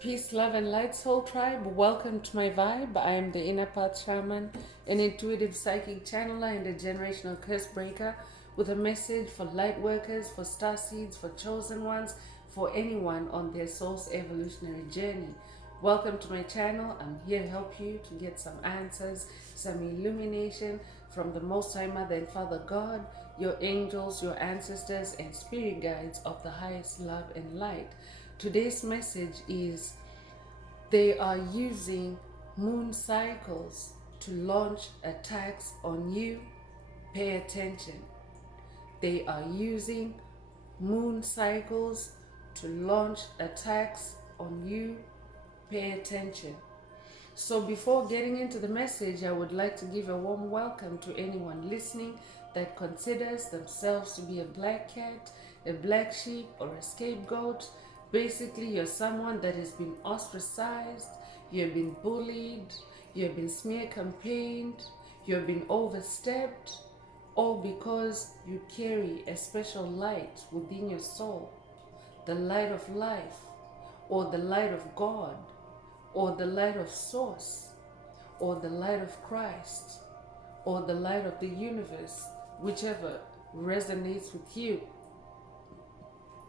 Peace, love, and light, soul tribe. Welcome to my vibe. I am the Inner Path Shaman, an intuitive psychic channeler and a generational curse breaker with a message for light workers, for star seeds, for chosen ones, for anyone on their soul's evolutionary journey. Welcome to my channel. I'm here to help you to get some answers, some illumination from the Most High Mother and Father God, your angels, your ancestors, and spirit guides of the highest love and light. Today's message is they are using moon cycles to launch attacks on you. Pay attention. They are using moon cycles to launch attacks on you. Pay attention. So before getting into the message, I would like to give a warm welcome to anyone listening that considers themselves to be a black cat, a black sheep, or a scapegoat. Basically, you're someone that has been ostracized, you have been bullied, you have been smear campaigned, you have been overstepped, all because you carry a special light within your soul, the light of life, or the light of God, or the light of Source, or the light of Christ, or the light of the universe, whichever resonates with you.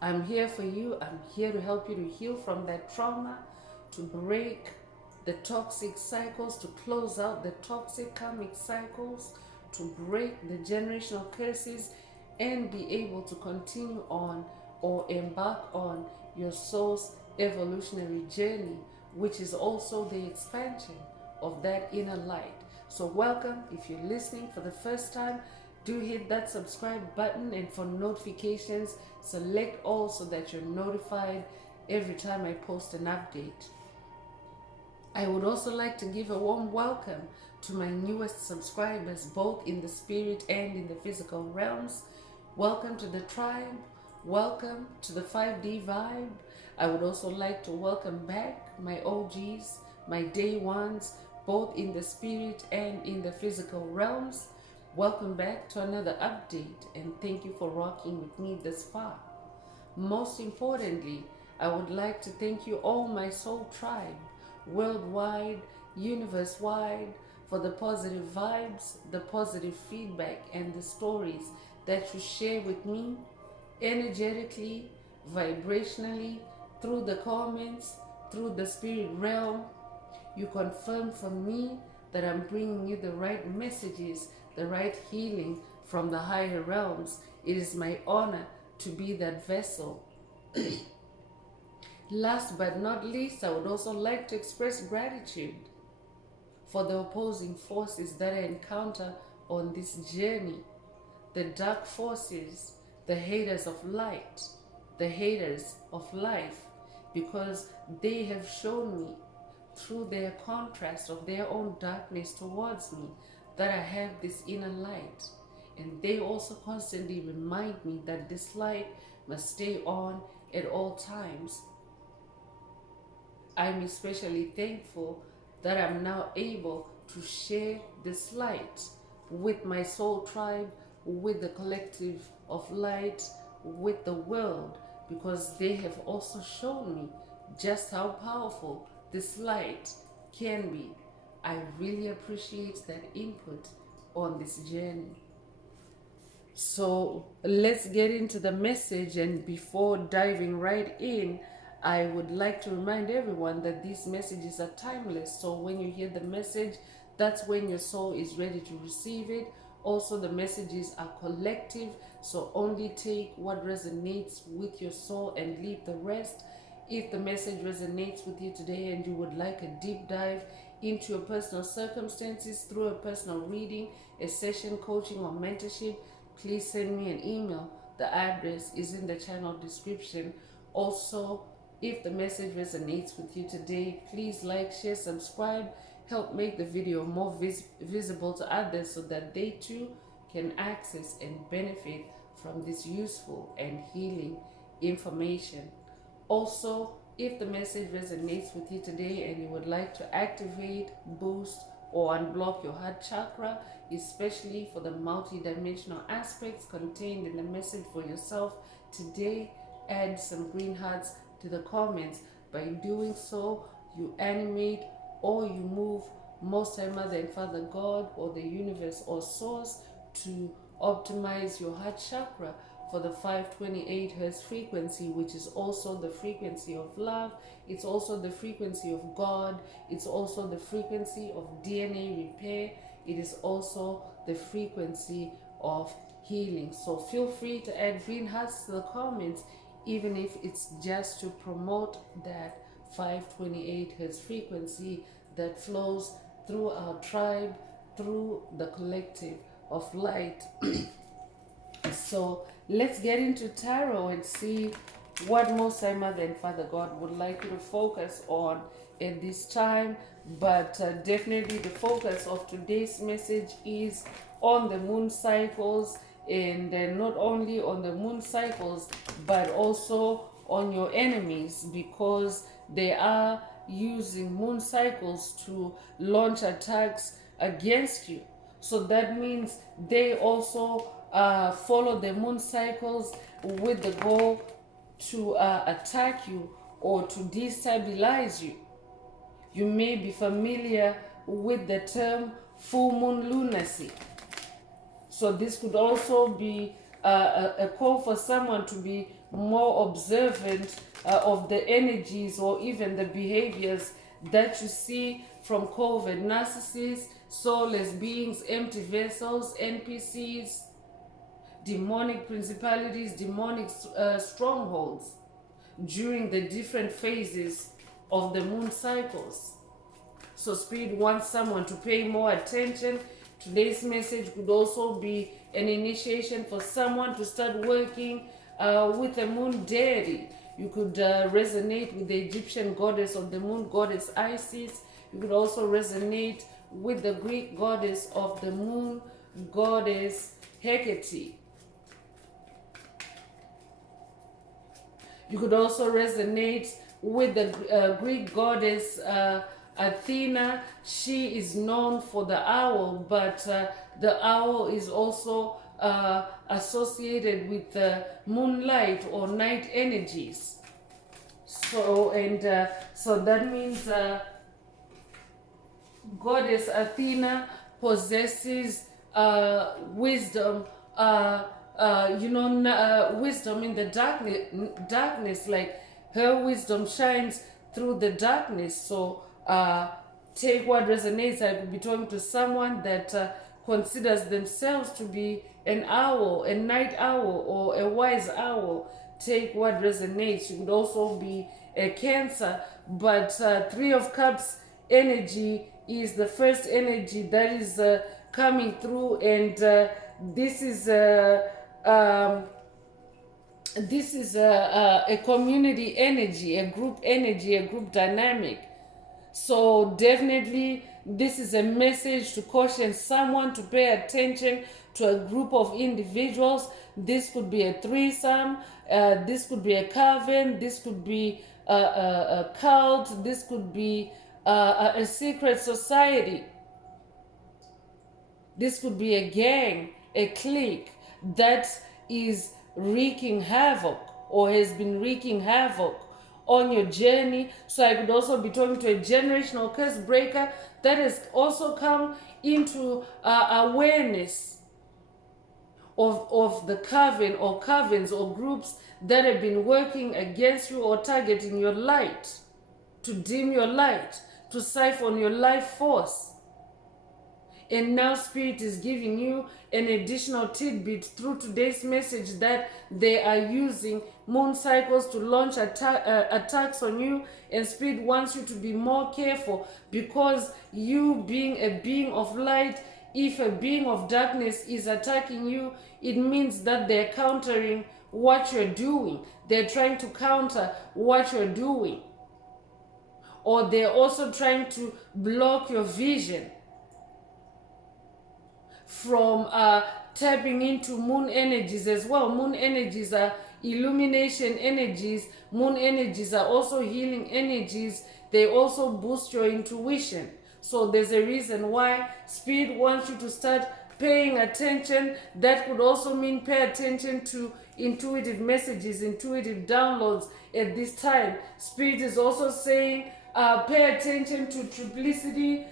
I'm here for you. I'm here to help you to heal from that trauma, to break the toxic cycles, to close out the toxic karmic cycles, to break the generational curses, and be able to continue on or embark on your soul's evolutionary journey, which is also the expansion of that inner light. So welcome. If you're listening for the first time, do hit that subscribe button, and for notifications, select all so that you're notified every time I post an update. I would also like to give a warm welcome to my newest subscribers, both in the spirit and in the physical realms. Welcome to the tribe. Welcome to the 5D vibe. I would also like to welcome back my OGs, my day ones, both in the spirit and in the physical realms. Welcome back to another update, and thank you for rocking with me this far. Most importantly, I would like to thank you all, my soul tribe, worldwide, universe-wide, for the positive vibes, the positive feedback, and the stories that you share with me energetically, vibrationally, through the comments, through the spirit realm. You confirm for me that I'm bringing you the right messages, the right healing from the higher realms. It is my honor to be that vessel. Last but not least, I would also like to express gratitude for the opposing forces that I encounter on this journey. The dark forces, the haters of light, the haters of life, because they have shown me through their contrast of their own darkness towards me that I have this inner light. And they also constantly remind me that this light must stay on at all times. I'm especially thankful that I'm now able to share this light with my soul tribe, with the collective of light, with the world, because they have also shown me just how powerful this light can be. I really appreciate that input on this journey. So let's get into the message, and before diving right in, I would like to remind everyone that these messages are timeless. So when you hear the message, that's when your soul is ready to receive it. Also, the messages are collective, so only take what resonates with your soul and leave the rest. If the message resonates with you today and you would like a deep dive into your personal circumstances through a personal reading, a session, coaching, or mentorship, please send me an email. The address is in the channel description. Also, if the message resonates with you today, please like, share, subscribe. Help make the video more visible to others so that they too can access and benefit from this useful and healing information. Also, if the message resonates with you today and you would like to activate, boost, or unblock your heart chakra, especially for the multi-dimensional aspects contained in the message for yourself today, add some green hearts to the comments. By doing so, you animate or you move Most High Mother and Father God or the universe or source to optimize your heart chakra for the 528 hertz frequency, which is also the frequency of love. It's also the frequency of God. It's also the frequency of DNA repair. It is also the frequency of healing. So feel free to add green hearts to the comments, even if it's just to promote that 528 hertz frequency that flows through our tribe, through the collective of light. So let's get into tarot and see what Most High Mother and Father God would like you to focus on at this time. But definitely the focus of today's message is on the moon cycles, and not only on the moon cycles but also on your enemies, because they are using moon cycles to launch attacks against you. So that means they also follow the moon cycles with the goal to attack you or to destabilize you. You may be familiar with the term full moon lunacy. So this could also be a call for someone to be more observant of the energies or even the behaviors that you see from covert narcissists, soulless beings, empty vessels, NPCs, demonic principalities, demonic strongholds during the different phases of the moon cycles. So Spirit wants someone to pay more attention. Today's message could also be an initiation for someone to start working with the moon deity. You could resonate with the Egyptian goddess of the moon, goddess Isis. You could also resonate with the Greek goddess of the moon, goddess Hecate. You could also resonate with the Greek goddess Athena. She is known for the owl, but the owl is also associated with moonlight or night energies. So that means goddess Athena possesses wisdom, wisdom in the darkness, like her wisdom shines through the darkness. So take what resonates. I could be talking to someone that considers themselves to be an owl, a night owl, or a wise owl. Take what resonates. You could also be a Cancer, but Three of Cups energy is the first energy that is coming through, and this is a community energy, a group energy, a group dynamic. So definitely this is a message to caution someone to pay attention to a group of individuals. This could be a threesome, this could be a coven, this could be a cult, this could be a secret society. This could be a gang, a clique that is wreaking havoc or has been wreaking havoc on your journey. So I could also be talking to a generational curse breaker that has also come into awareness of the coven or covens or groups that have been working against you or targeting your light, to dim your light, to siphon your life force. And now Spirit is giving you an additional tidbit through today's message that they are using moon cycles to launch attacks on you. And Spirit wants you to be more careful, because you being a being of light, if a being of darkness is attacking you, it means that they're countering what you're doing. They're trying to counter what you're doing. Or they're also trying to block your vision from tapping into moon energies as well. Moon energies are illumination energies. Moon energies are also healing energies. They also boost your intuition. So there's a reason why Spirit wants you to start paying attention. That could also mean pay attention to intuitive messages, intuitive downloads at this time. Spirit is also saying pay attention to triplicity,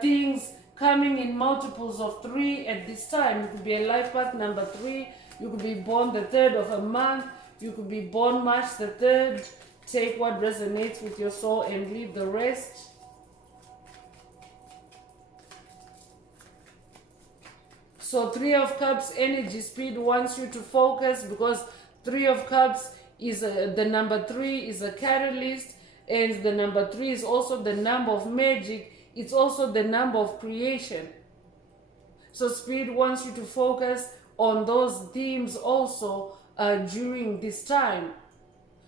things coming in multiples of 3 at this time. You could be a life path number 3. You could be born the 3rd of a month. You could be born March the 3rd. Take what resonates with your soul and leave the rest. So 3 of Cups energy, Spirit wants you to focus, because 3 of Cups is the number 3 is a catalyst, and the number 3 is also the number of magic. It's also the number of creation. So Spirit wants you to focus on those themes also during this time.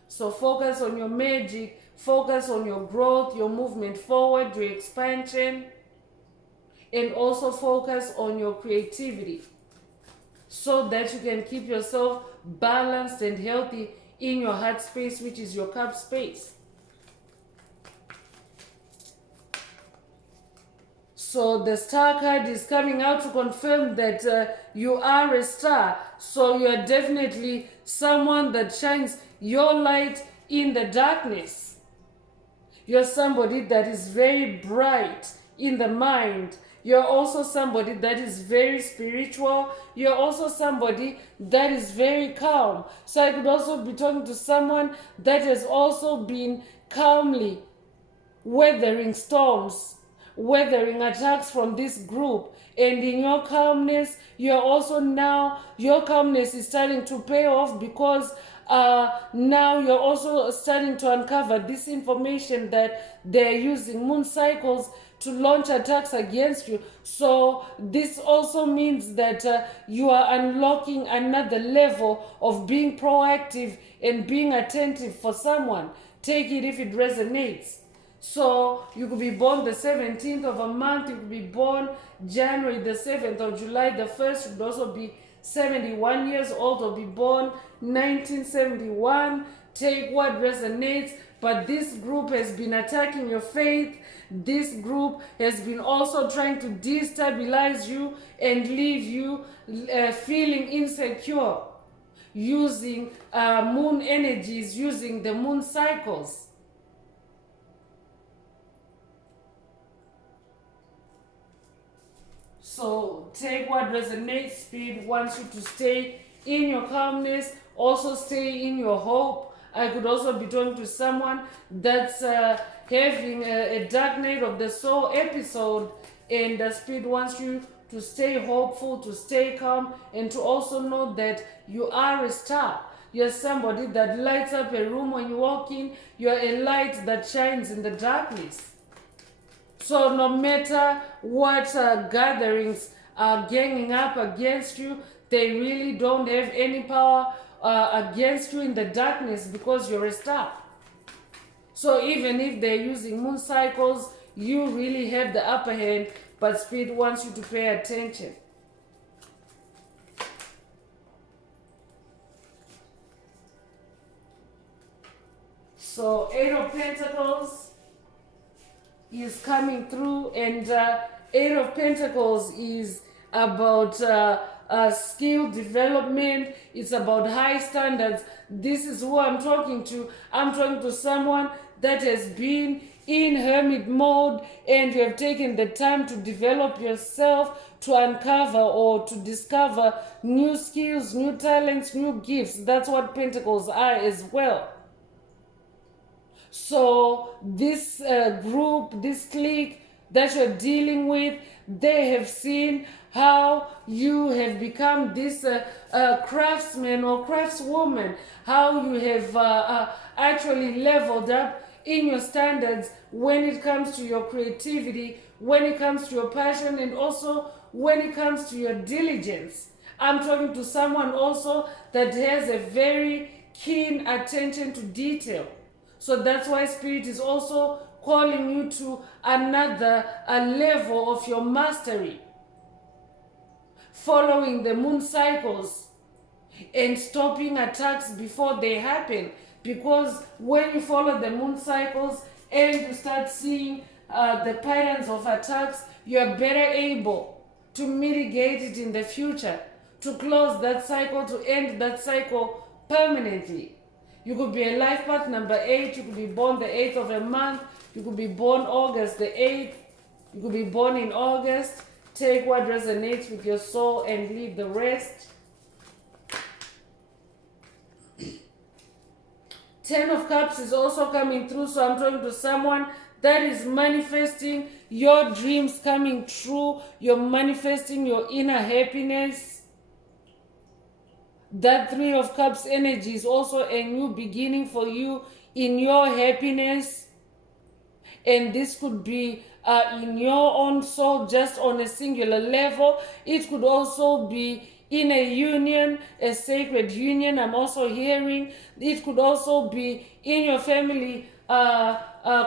So focus on your magic, focus on your growth, your movement forward, your expansion, and also focus on your creativity, so that you can keep yourself balanced and healthy in your heart space, which is your cup space. So the star card is coming out to confirm that you are a star. So you are definitely someone that shines your light in the darkness. You're somebody that is very bright in the mind. You're also somebody that is very spiritual. You're also somebody that is very calm. So I could also be talking to someone that has also been calmly weathering storms, weathering attacks from this group. And in your calmness, you're also now, your calmness is starting to pay off, because now you're also starting to uncover this information that they're using moon cycles to launch attacks against you. So this also means that you are unlocking another level of being proactive and being attentive for someone. Take it if it resonates. So you could be born the 17th of a month, you could be born January the 7th or July the 1st. You could also be 71 years old or be born 1971. Take what resonates. But this group has been attacking your faith. This group has been also trying to destabilize you and leave you feeling insecure, using moon energies, using the moon cycles. So take what resonates. Spirit wants you to stay in your calmness, also stay in your hope. I could also be talking to someone that's having a dark night of the soul episode, and the Spirit wants you to stay hopeful, to stay calm, and to also know that you are a star. You're somebody that lights up a room when you walk in. You're a light that shines in the darkness. So no matter what gatherings are ganging up against you, they really don't have any power against you in the darkness, because you're a star. So even if they're using moon cycles, you really have the upper hand, but Spirit wants you to pay attention. So 8 of Pentacles is coming through, and 8 of Pentacles is about skill development. It's about high standards. This is who I'm talking to. I'm talking to someone that has been in hermit mode, and you have taken the time to develop yourself, to uncover or to discover new skills, new talents, new gifts. That's what Pentacles are as well. So this group, this clique that you're dealing with, they have seen how you have become this craftsman or craftswoman, how you have actually leveled up in your standards when it comes to your creativity, when it comes to your passion, and also when it comes to your diligence. I'm talking to someone also that has a very keen attention to detail. So that's why Spirit is also calling you to another level of your mastery, following the moon cycles and stopping attacks before they happen. Because when you follow the moon cycles and you start seeing the patterns of attacks, you are better able to mitigate it in the future, to close that cycle, to end that cycle permanently. You could be a life path number 8. You could be born the 8th of a month. You could be born August the 8th. You could be born in August. Take what resonates with your soul and leave the rest. 10 of Cups is also coming through, so I'm talking to someone that is manifesting your dreams coming true. You're manifesting your inner happiness. That 3 of Cups energy is also a new beginning for you in your happiness. And this could be in your own soul, just on a singular level. It could also be in a union, a sacred union. I'm also hearing it could also be in your family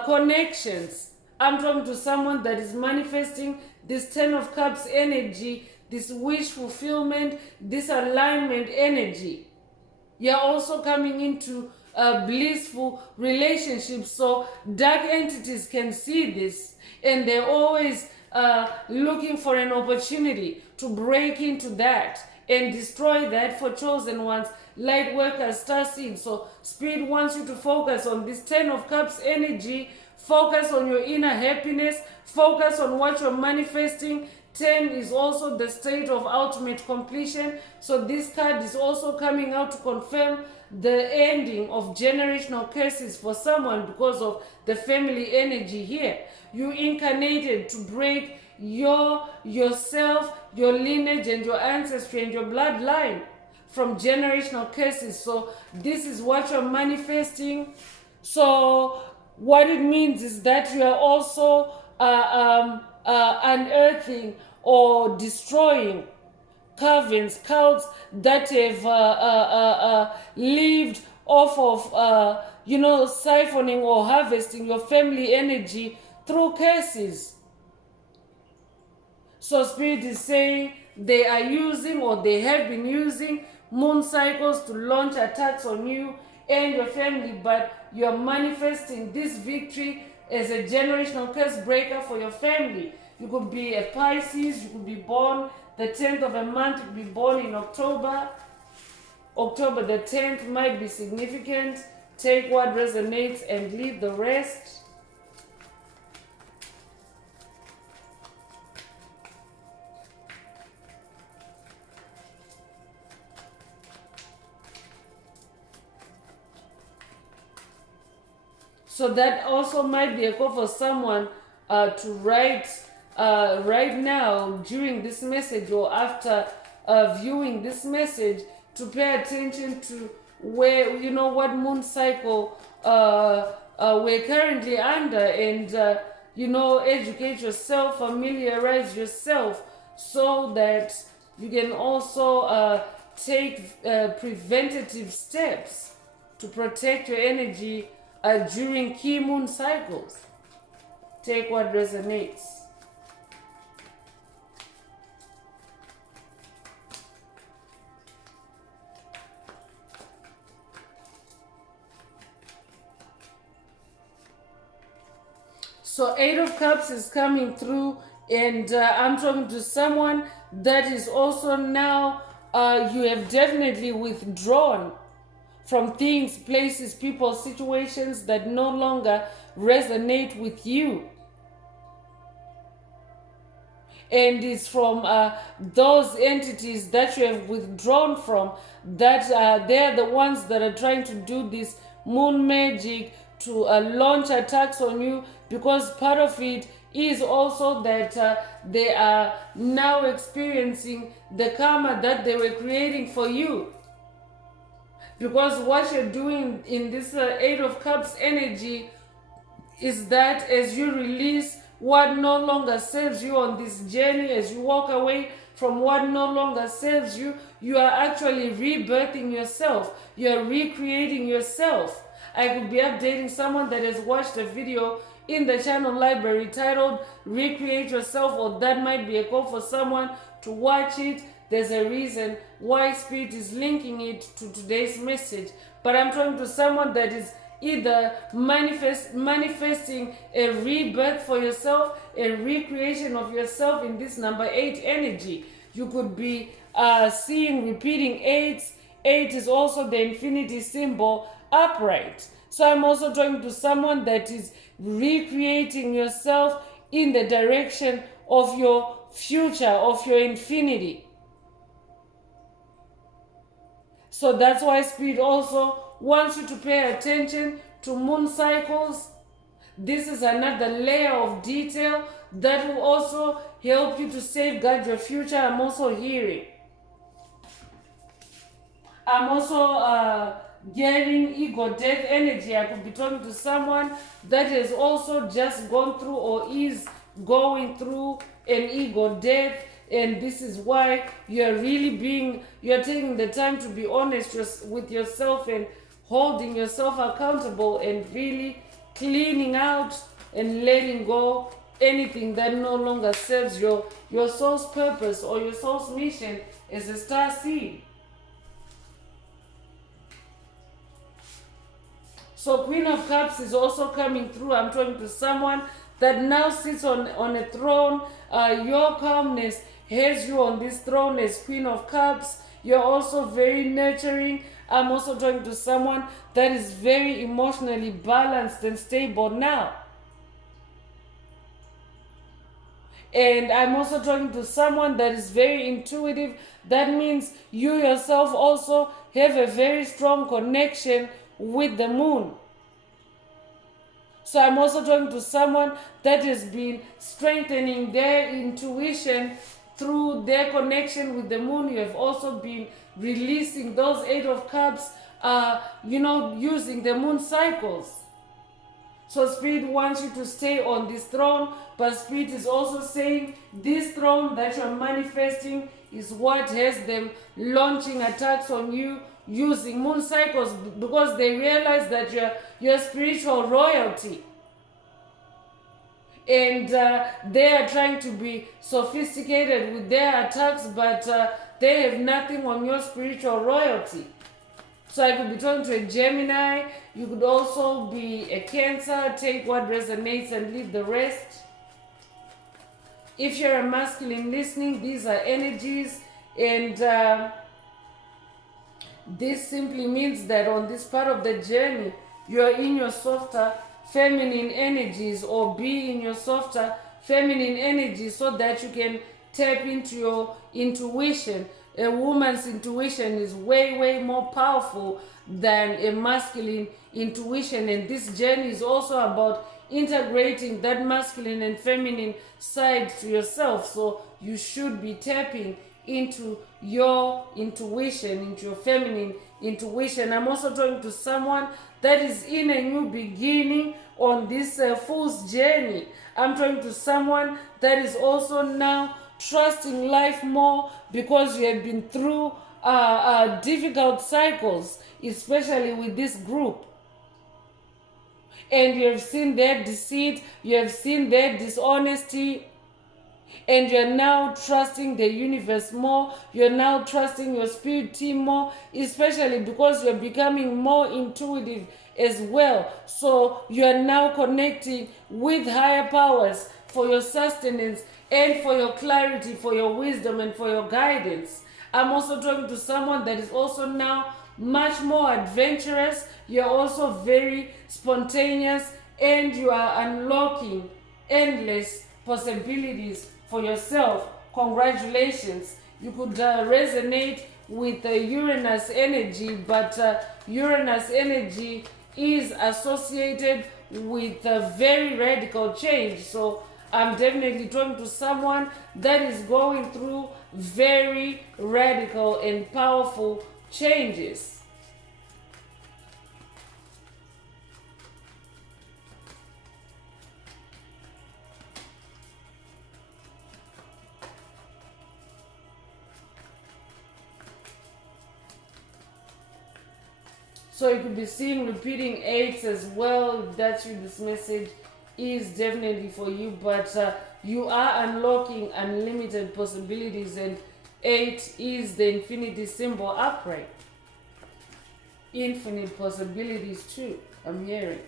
connections. I'm talking to someone that is manifesting this 10 of Cups energy, this wish fulfillment, this alignment energy. You're also coming into blissful relationships. So dark entities can see this, and they're always looking for an opportunity to break into that and destroy that for chosen ones, light workers, star seeds. So Spirit wants you to focus on this 10 of Cups energy. Focus on your inner happiness. Focus on what you're manifesting. 10 is also the state of ultimate completion. So this card is also coming out to confirm the ending of generational curses for someone because of the family energy here. You incarnated to break yourself, your lineage, and your ancestry and your bloodline from generational curses. So this is what you're manifesting. So what it means is that you are also unearthing or destroying covens, cults that have lived off of, siphoning or harvesting your family energy through curses. So Spirit is saying they are using, or they have been using, moon cycles to launch attacks on you and your family, but you're manifesting this victory as a generational curse breaker for your family. You could be a Pisces, you could be born the 10th of a month, you could be born in October. October the 10th might be significant. Take what resonates and leave the rest. So that also might be a call for someone to write right now during this message or after viewing this message, to pay attention to where, what moon cycle we're currently under, and, educate yourself, familiarize yourself so that you can also take preventative steps to protect your energy during key moon cycles. Take what resonates. So 8 of Cups is coming through, and I'm talking to someone that is also now, you have definitely withdrawn from things, places, people, situations that no longer resonate with you. And it's from those entities that you have withdrawn from, that they're the ones that are trying to do this moon magic to launch attacks on you, because part of it is also that they are now experiencing the karma that they were creating for you. Because what you're doing in this 8 of Cups energy is that as you release what no longer serves you on this journey, as you walk away from what no longer serves you, you are actually rebirthing yourself. You're recreating yourself. I could be updating someone that has watched a video in the channel library titled Recreate Yourself, or that might be a call for someone to watch it. There's a reason why Spirit is linking it to today's message. But I'm talking to someone that is either manifesting a rebirth for yourself, a recreation of yourself in this number 8 energy. You could be seeing repeating 8s. 8 is also the infinity symbol upright. So I'm also talking to someone that is recreating yourself in the direction of your future, of your infinity. So that's why Spirit also wants you to pay attention to moon cycles. This is another layer of detail that will also help you to safeguard your future. I'm also hearing. I'm also getting ego death energy. I could be talking to someone that has also just gone through or is going through an ego death, and this is why you're taking the time to be honest with yourself and holding yourself accountable and really cleaning out and letting go anything that no longer serves your soul's purpose or your soul's mission as a star seed. So Queen of Cups is also coming through. I'm talking to someone that now sits on a throne. Your calmness has you on this throne as Queen of Cups. You're also very nurturing. I'm also talking to someone that is very emotionally balanced and stable now. And I'm also talking to someone that is very intuitive. That means you yourself also have a very strong connection with the moon. So I'm also talking to someone that has been strengthening their intuition through their connection with the moon. You have also been releasing those 8 of Cups, using the moon cycles. So Spirit wants you to stay on this throne, but Spirit is also saying this throne that you're manifesting is what has them launching attacks on you using moon cycles, because they realize that you're spiritual royalty. And they are trying to be sophisticated with their attacks, but they have nothing on your spiritual royalty. So I could be talking to a Gemini. You could also be a Cancer. Take what resonates and leave the rest. If you're a masculine listening, these are energies, and this simply means that on this part of the journey, you're in your softer feminine energies, or be in your softer feminine energies so that you can tap into your intuition. A woman's intuition is way, way more powerful than a masculine intuition, and this journey is also about integrating that masculine and feminine side to yourself. So you should be tapping into your intuition, into your feminine intuition. I'm also talking to someone that is in a new beginning on this fool's journey. I'm talking to someone that is also now trusting life more because you have been through difficult cycles, especially with this group. And you have seen their deceit, you have seen their dishonesty, and you're now trusting the universe more. You're now trusting your spirit team more, especially because you're becoming more intuitive as well. So you're now connecting with higher powers for your sustenance and for your clarity, for your wisdom, and for your guidance. I'm also talking to someone that is also now much more adventurous. You're also very spontaneous, and you are unlocking endless possibilities for yourself. Congratulations. You could resonate with Uranus energy, but Uranus energy is associated with very radical change. So I'm definitely talking to someone that is going through very radical and powerful changes. So you could be seeing repeating 8s as well. If that's you, this message is definitely for you. But you are unlocking unlimited possibilities, and 8 is the infinity symbol upright. Infinite possibilities too. I'm hearing.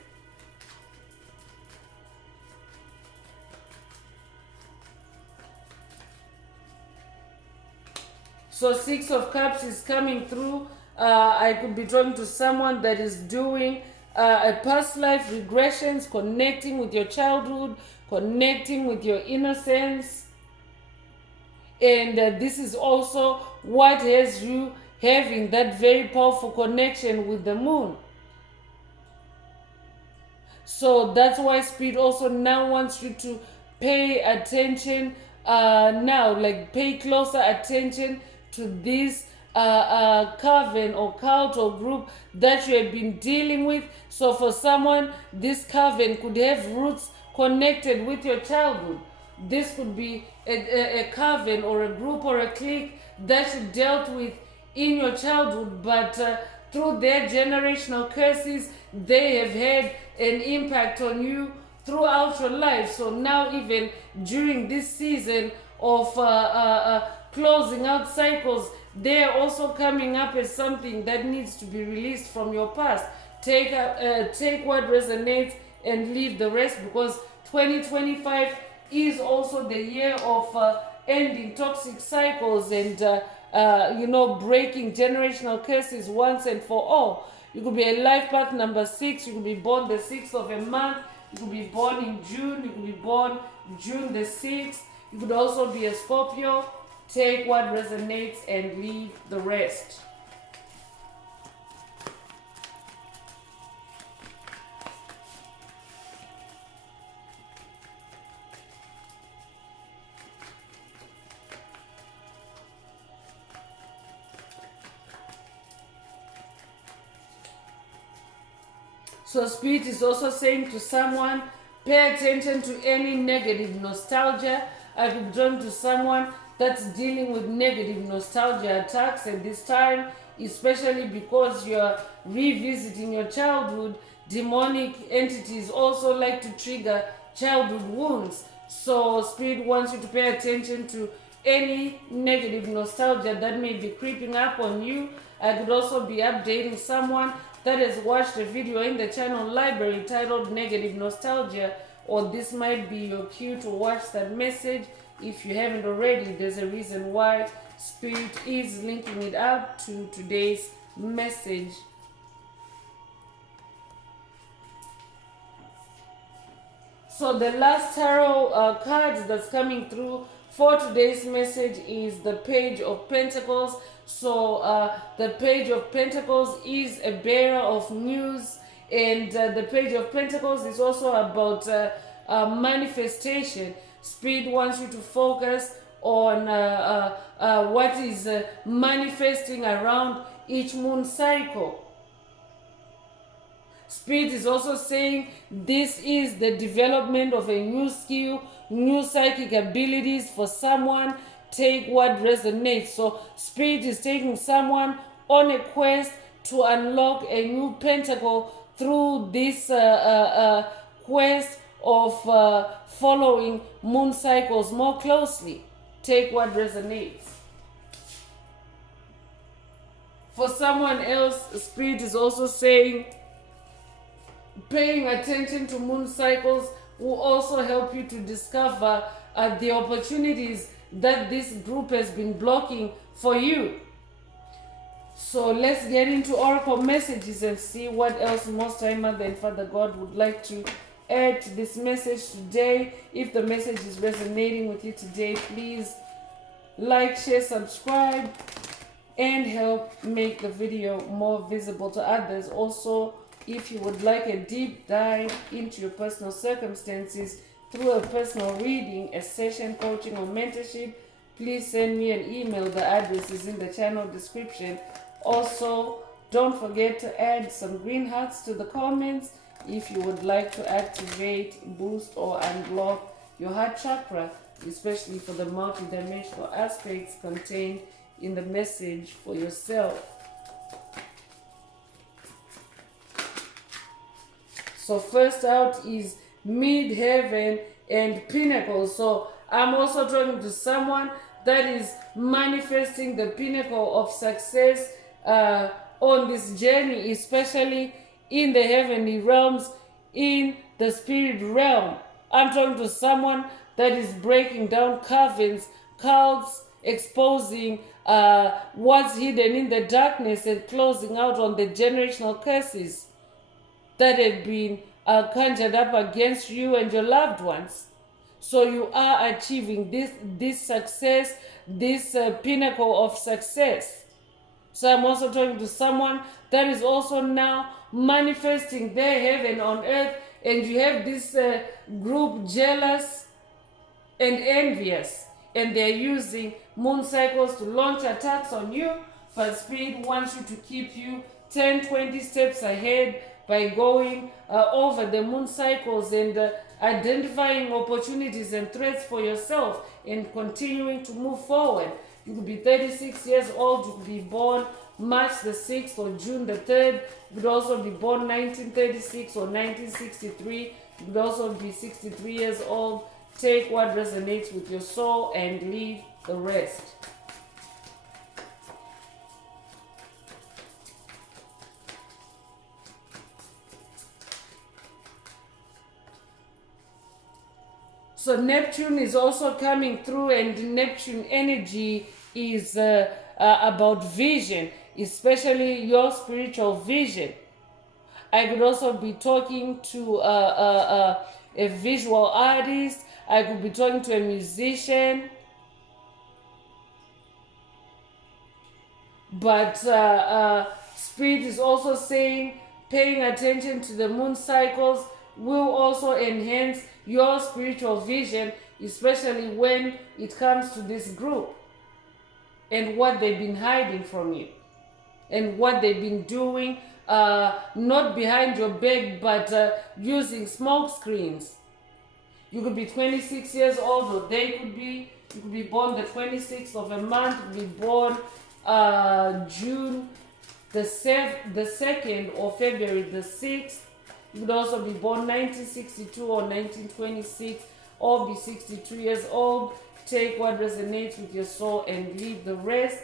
So Six of Cups is coming through. I could be drawn to someone that is doing a past life regressions, connecting with your childhood, connecting with your innocence. And this is also what has you having that very powerful connection with the moon. So that's why Spirit also now wants you to pay attention now, like pay closer attention to this coven or cult or group that you have been dealing with. So for someone, this coven could have roots connected with your childhood. This could be a coven or a group or a clique that you dealt with in your childhood, but through their generational curses, they have had an impact on you throughout your life. So now, even during this season of closing out cycles, they are also coming up as something that needs to be released from your past. Take what resonates and leave the rest, because 2025 is also the year of ending toxic cycles and breaking generational curses once and for all. You could be a life path number 6. You could be born the 6th of a month. You could be born in June. You could be born June the 6th. You could also be a Scorpio. Take what resonates and leave the rest. So Spirit is also saying to someone, pay attention to any negative nostalgia. I've been drawn to someone that's dealing with negative nostalgia attacks at this time, especially because you're revisiting your childhood. Demonic entities also like to trigger childhood wounds. So Spirit wants you to pay attention to any negative nostalgia that may be creeping up on you. I could also be updating someone that has watched a video in the channel library titled Negative Nostalgia, or this might be your cue to watch that message. If you haven't already, there's a reason why Spirit is linking it up to today's message. So the last tarot card that's coming through for today's message is the Page of Pentacles. So the Page of Pentacles is a bearer of news, and the Page of Pentacles is also about manifestation. Spirit wants you to focus on what is manifesting around each moon cycle. Spirit is also saying this is the development of a new skill, new psychic abilities for someone. Take what resonates. So Spirit is taking someone on a quest to unlock a new pentacle through this quest of following moon cycles more closely. Take what resonates. For someone else, Spirit is also saying paying attention to moon cycles will also help you to discover the opportunities that this group has been blocking for you. So let's get into Oracle messages and see what else Most High Mother and Father God would like to add to this message today. If the message is resonating with you today, please like, share, subscribe, and help make the video more visible to others. Also, if you would like a deep dive into your personal circumstances through a personal reading, a session, coaching, or mentorship, please send me an email. The address is in the channel description. Also, don't forget to add some green hearts to the comments if you would like to activate, boost, or unblock your heart chakra, especially for the multidimensional aspects contained in the message for yourself. So first out is Midheaven and Pinnacle. So I'm also talking to someone that is manifesting the pinnacle of success on this journey, especially in the heavenly realms, in the spirit realm. I'm talking to someone that is breaking down covens, cults, exposing what's hidden in the darkness and closing out on the generational curses that have been conjured up against you and your loved ones. So you are achieving this success, this pinnacle of success. So I'm also talking to someone that is also now manifesting their heaven on earth, and you have this group jealous and envious, and they're using moon cycles to launch attacks on you, but Spirit wants you to keep you 10, 20 steps ahead by going over the moon cycles and identifying opportunities and threats for yourself and continuing to move forward. You could be 36 years old, you could be born March the 6th or June the 3rd. You could also be born 1936 or 1963. You could also be 63 years old. Take what resonates with your soul and leave the rest. So Neptune is also coming through, and Neptune energy is about vision, especially your spiritual vision. I could also be talking to a visual artist. I could be talking to a musician. But Spirit is also saying paying attention to the moon cycles will also enhance your spiritual vision, especially when it comes to this group and what they've been hiding from you and what they've been doing, not behind your back, but using smoke screens. You could be 26 years old, or they could be. You could be born the 26th of a month. You could be born June the 2nd or February the 6th. You could also be born 1962 or 1926, or be 62 years old. Take what resonates with your soul and leave the rest.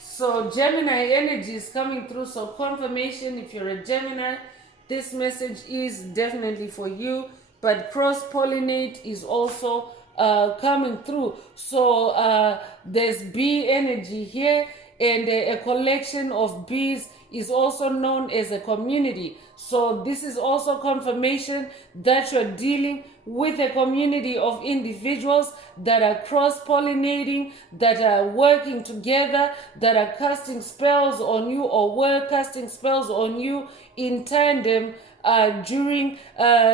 So Gemini energy is coming through. So confirmation, if you're a Gemini, this message is definitely for you. But cross-pollinate is also coming through. So there's bee energy here, and a collection of bees is also known as a community. So this is also confirmation that you're dealing with a community of individuals that are cross-pollinating, that are working together, that are casting spells on you, or were casting spells on you in tandem during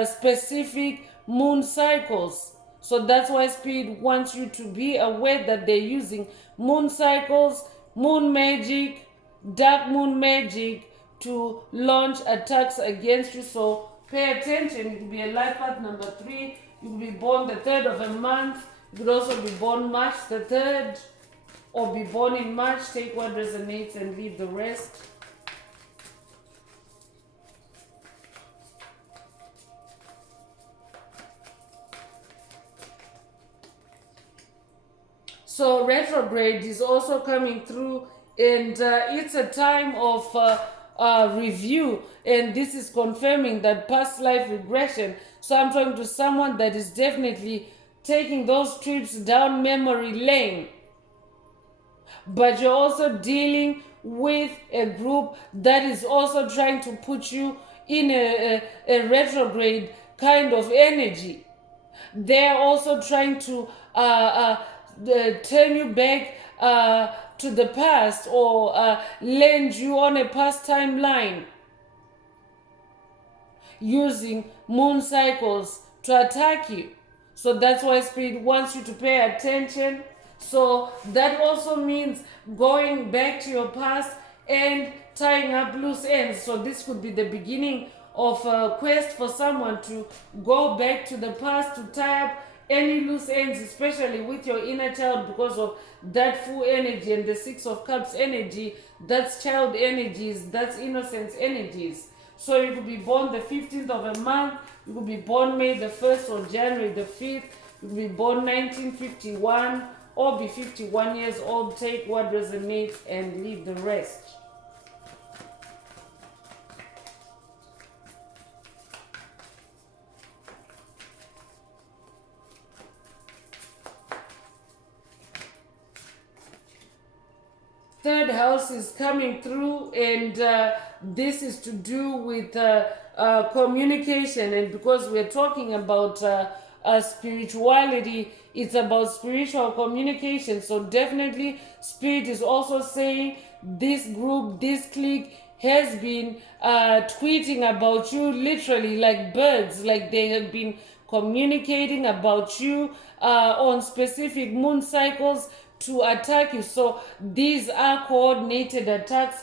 specific moon cycles. So that's why Spirit wants you to be aware that they're using moon cycles, moon magic, dark moon magic to launch attacks against you. So pay attention. You could be a life path number 3. You could be born the 3rd of a month. You could also be born March the 3rd, or be born in March. Take what resonates and leave the rest. So retrograde is also coming through, and it's a time of review, and this is confirming that past life regression. So I'm talking to someone that is definitely taking those trips down memory lane, but you're also dealing with a group that is also trying to put you in a retrograde kind of energy. They're also trying to turn you back to the past, or land you on a past timeline using moon cycles to attack you. So that's why Spirit wants you to pay attention. So that also means going back to your past and tying up loose ends. So this could be the beginning of a quest for someone to go back to the past to tie up any loose ends, especially with your inner child, because of that full energy and the Six of Cups energy. That's child energies, that's innocence energies. So you could be born the 15th of a month, you could be born May the 1st or January the 5th, you could be born 1951 or be 51 years old. Take what resonates and leave the rest. Third house is coming through, and this is to do with communication. And because we're talking about spirituality, it's about spiritual communication. So definitely spirit is also saying this group, this clique has been tweeting about you, literally like birds, like they have been communicating about you on specific moon cycles to attack you. So these are coordinated attacks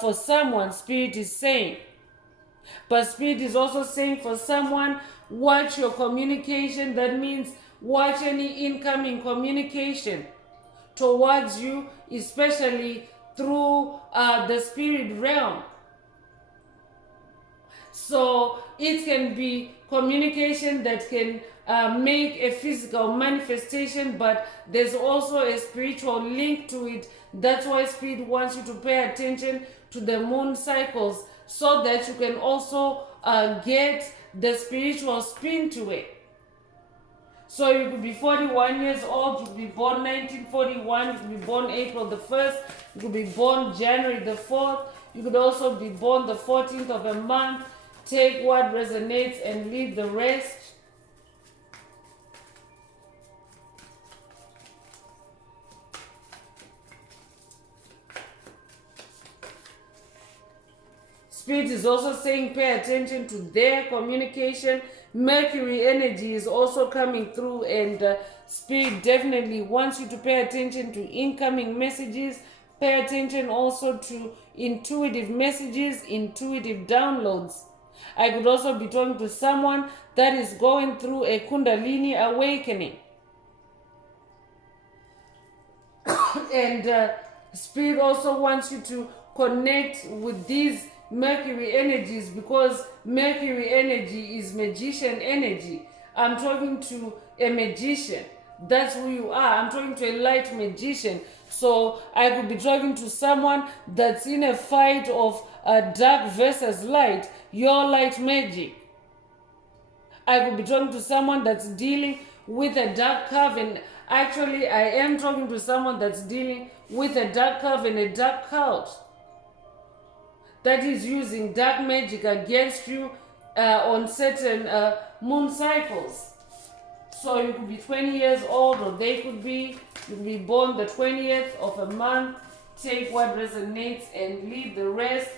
for someone, spirit is saying. But spirit is also saying for someone, watch your communication. That means watch any incoming communication towards you, especially through the spirit realm. So it can be communication that can make a physical manifestation, but there's also a spiritual link to it. That's why spirit wants you to pay attention to the moon cycles, so that you can also get the spiritual spin to it. So you could be 41 years old, you could be born 1941, you could be born April the 1st, you could be born January the 4th, you could also be born the 14th of a month. Take what resonates and leave the rest. Spirit is also saying pay attention to their communication. Mercury energy is also coming through, and Spirit definitely wants you to pay attention to incoming messages. Pay attention also to intuitive messages, intuitive downloads. I could also be talking to someone that is going through a Kundalini awakening. And Spirit also wants you to connect with these Mercury energies, because Mercury energy is magician energy. I'm talking to a magician. That's who you are. I'm talking to a light magician. So I could be talking to someone that's in a fight of dark versus light, your light magic. I could be talking to someone that's dealing with a dark coven. Actually, I am talking to someone that's dealing with a dark coven, a dark cult that is using dark magic against you on certain moon cycles. So you could be 20 years old, or they could be, you could be born the 20th of a month. Take what resonates and leave the rest.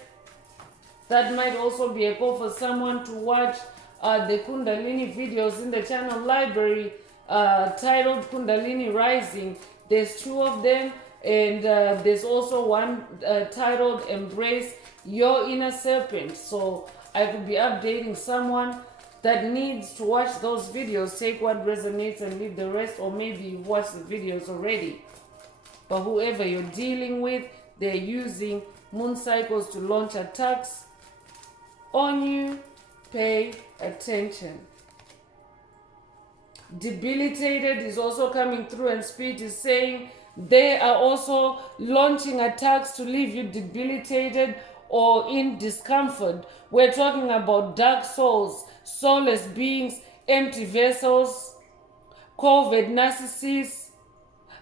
That might also be a call for someone to watch the Kundalini videos in the channel library titled Kundalini Rising. There's 2 of them, and there's also one titled Embrace Your Inner Serpent. So I could be updating someone that needs to watch those videos. Take what resonates and leave the rest, or maybe you've watched the videos already. But whoever you're dealing with, they're using moon cycles to launch attacks on you. Pay attention. Debilitated is also coming through, and Spirit is saying they are also launching attacks to leave you debilitated or in discomfort. We're talking about dark souls, soulless beings, empty vessels, covert narcissists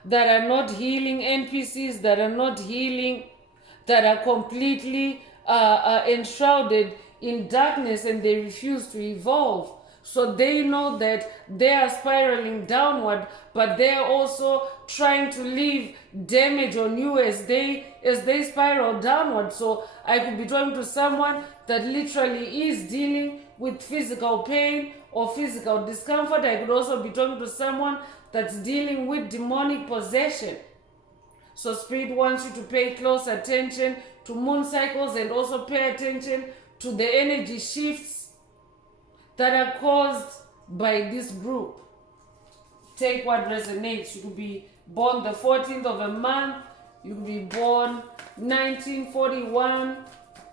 that are not healing, NPCs that are not healing, that are completely enshrouded in darkness, and they refuse to evolve. So they know that they are spiraling downward, but they are also trying to leave damage on you as they spiral downward. So I could be talking to someone that literally is dealing with physical pain or physical discomfort. I could also be talking to someone that's dealing with demonic possession. So Spirit wants you to pay close attention to moon cycles, and also pay attention to the energy shifts that are caused by this group. take what resonates. You could be born the 14th of a month. You could be born 1941.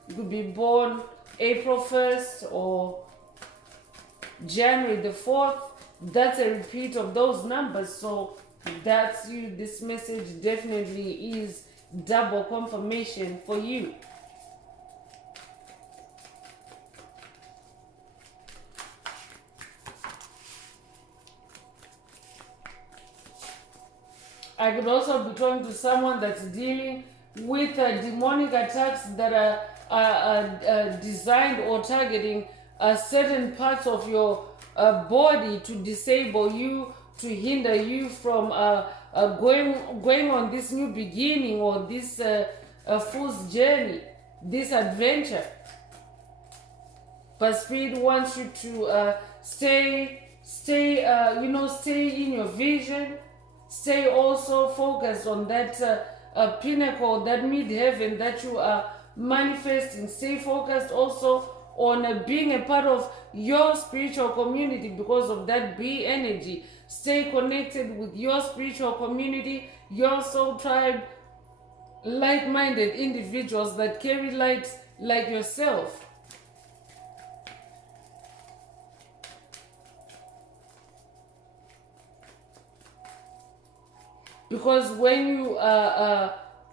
You could be born April 1st or January the 4th. That's a repeat of those numbers. So that's you. This message definitely is double confirmation for you. I could also be talking to someone that's dealing with demonic attacks that are designed or targeting certain parts of your body to disable you, to hinder you from going on this new beginning or this fool's journey, this adventure. But Spirit wants you to stay in your vision. Stay also focused on that pinnacle, that mid-heaven that you are manifesting. Stay focused also on being a part of your spiritual community because of that B energy. Stay connected with your spiritual community, your soul tribe, like-minded individuals that carry light like yourself. Because when you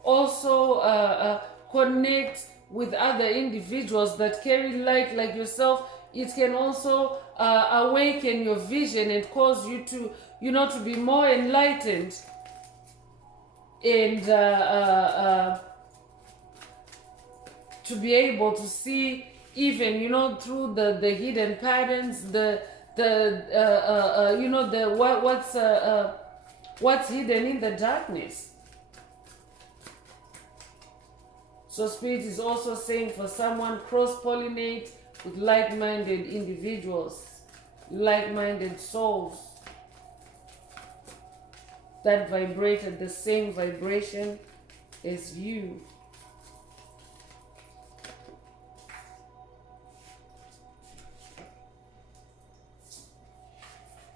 also connect with other individuals that carry light like yourself, it can also awaken your vision and cause you to, to be more enlightened and to be able to see even, through the hidden patterns, what's hidden in the darkness. So Spirit is also saying for someone, cross-pollinate with like-minded individuals, like-minded souls that vibrate at the same vibration as you.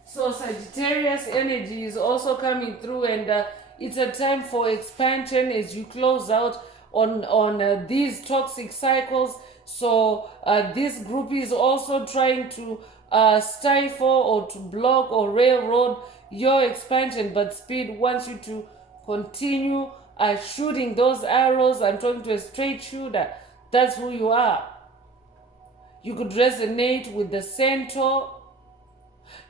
So Sagittarius energy is also coming through, and it's a time for expansion as you close out on these toxic cycles. So this group is also trying to stifle or to block or railroad your expansion, but Spirit wants you to continue shooting those arrows. I'm talking to a straight shooter. That's who you are. You could resonate with the Centaur.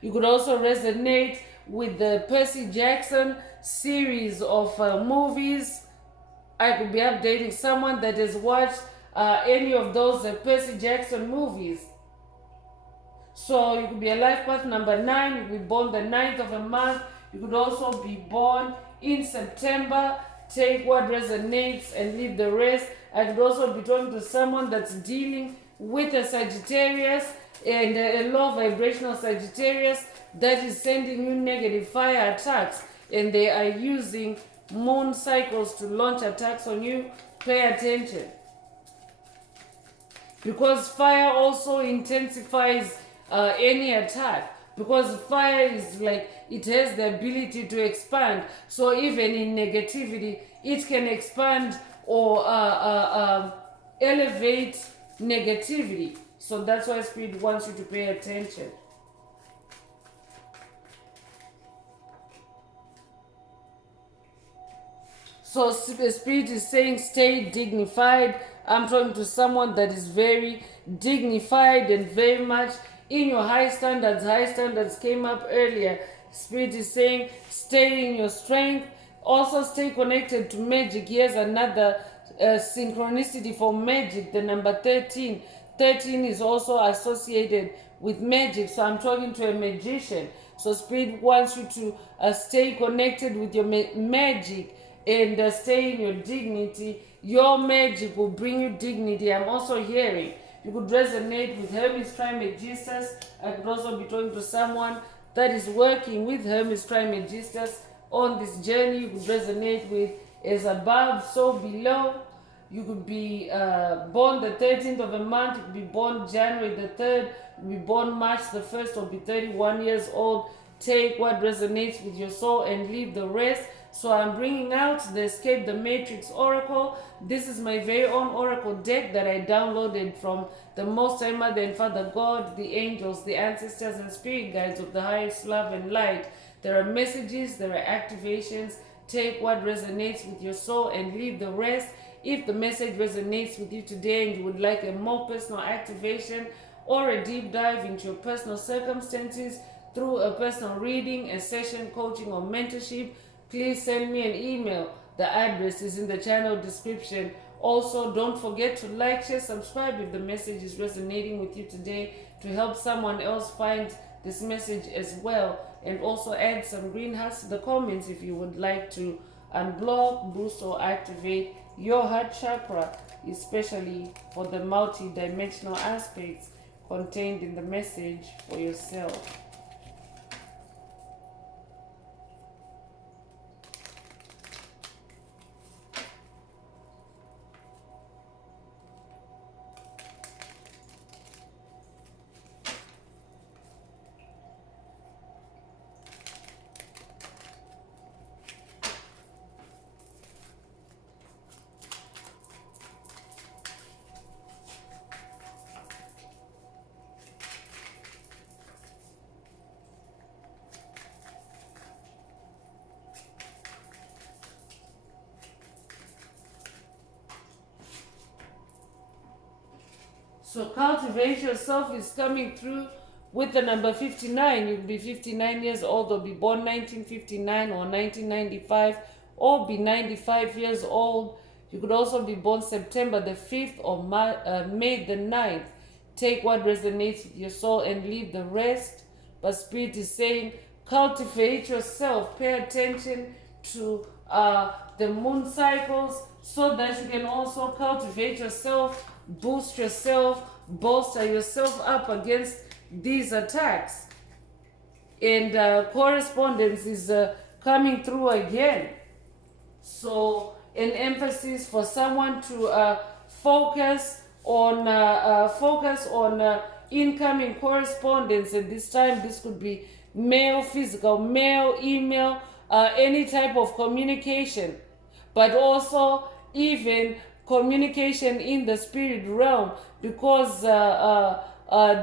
You could also resonate with the Percy Jackson series of movies. I could be updating someone that has watched any of those Percy Jackson movies. So you could be a life path number 9. You could be born the 9th of a month. You could also be born in September. Take what resonates and leave the rest. I could also be talking to someone that's dealing with a Sagittarius and a low vibrational Sagittarius that is sending you negative fire attacks, and they are using moon cycles to launch attacks on you. Pay attention, because fire also intensifies any attack, because fire is like, it has the ability to expand. So even in negativity, it can expand or elevate negativity. So that's why Spirit wants you to pay attention. So Spirit is saying stay dignified. I'm talking to someone that is very dignified and very much in your high standards. High standards came up earlier. Spirit is saying stay in your strength. Also stay connected to magic. Here's another synchronicity for magic, the number 13. 13 is also associated with magic. So I'm talking to a magician. So Spirit wants you to stay connected with your magic and stay in your dignity. Your magic will bring you dignity. I'm also hearing you could resonate with Hermes Trismegistus. I could also be talking to someone that is working with Hermes Trismegistus on this journey. You could resonate with as above, so below. You could be born the 13th of a month. You could be born January the 3rd. You could be born March the 1st, or be 31 years old. take what resonates with your soul and leave the rest. So I'm bringing out the Escape the Matrix Oracle. This is my very own Oracle deck that I downloaded from the Most High Mother and Father God, the angels, the ancestors and spirit guides of the highest love and light. There are messages, there are activations. Take what resonates with your soul and leave the rest. If the message resonates with you today and you would like a more personal activation or a deep dive into your personal circumstances through a personal reading, a session, coaching, or mentorship, please send me an email. The address is in the channel description. Also, don't forget to like, share, subscribe if the message is resonating with you today to help someone else find this message as well. And also add some green hearts to the comments if you would like to unblock, boost, or activate your heart chakra, especially for the multi-dimensional aspects contained in the message for yourself. So cultivate yourself is coming through with the number 59. You'll be 59 years old or be born 1959 or 1995 or be 95 years old. You could also be born September the 5th or May the 9th. Take what resonates with your soul and leave the rest. But Spirit is saying cultivate yourself. Pay attention to the moon cycles so that you can also cultivate yourself, boost yourself, bolster yourself up against these attacks. And correspondence is coming through again. So an emphasis for someone to focus on incoming correspondence. At this time, this could be mail, physical mail, email, any type of communication, but also even communication in the spirit realm, because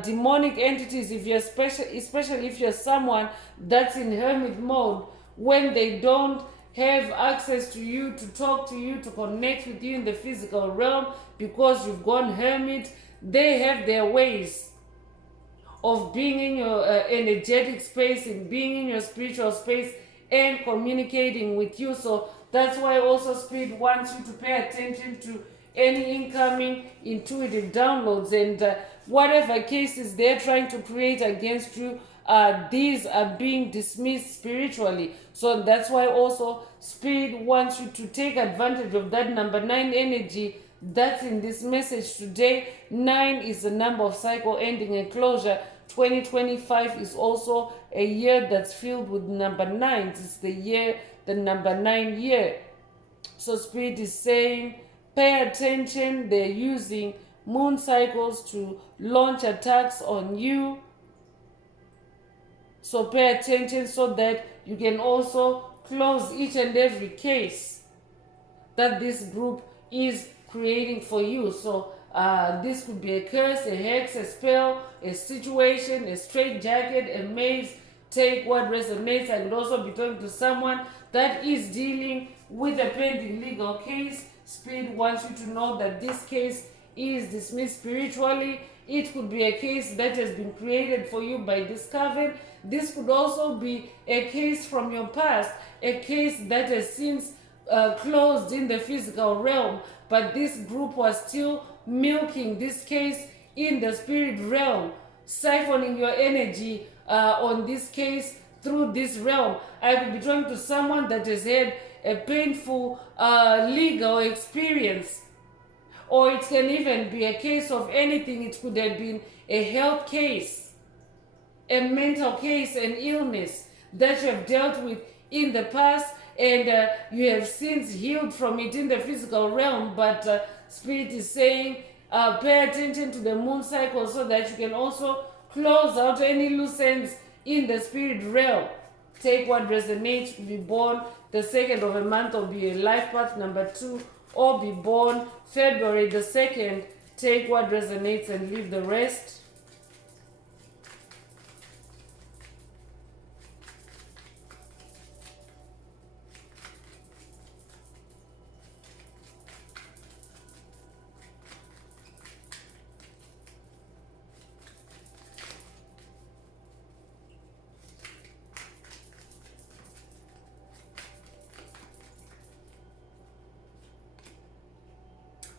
demonic entities, if you're especially if you're someone that's in hermit mode, when they don't have access to you, to talk to you, to connect with you in the physical realm, because you've gone hermit, they have their ways of being in your energetic space and being in your spiritual space and communicating with you. So that's why also Spirit wants you to pay attention to any incoming intuitive downloads, and whatever cases they're trying to create against you, these are being dismissed spiritually. So that's why also Spirit wants you to take advantage of that number 9 energy that's in this message today. 9 is the number of cycle ending and closure. 2025 is also a year that's filled with number 9s. It's the number 9 year. So Spirit is saying, pay attention. They're using moon cycles to launch attacks on you. So pay attention so that you can also close each and every case that this group is creating for you. So this could be a curse, a hex, a spell, a situation, a straitjacket, a maze. Take what resonates. I could also be talking to someone that is dealing with a pending legal case. Spirit wants you to know that this case is dismissed spiritually. It could be a case that has been created for you by this coven. This could also be a case from your past, a case that has since closed in the physical realm, but this group was still milking this case in the spirit realm, siphoning your energy on this case through this realm. I could be talking to someone that has had a painful legal experience, or it can even be a case of anything. It could have been a health case, a mental case, an illness that you have dealt with in the past, and you have since healed from it in the physical realm. But Spirit is saying, pay attention to the moon cycle so that you can also close out any loose ends in the spirit realm. Take what resonates. To be born the 2nd of a month or be a life path number 2, or be born February the 2nd. Take what resonates and leave the rest.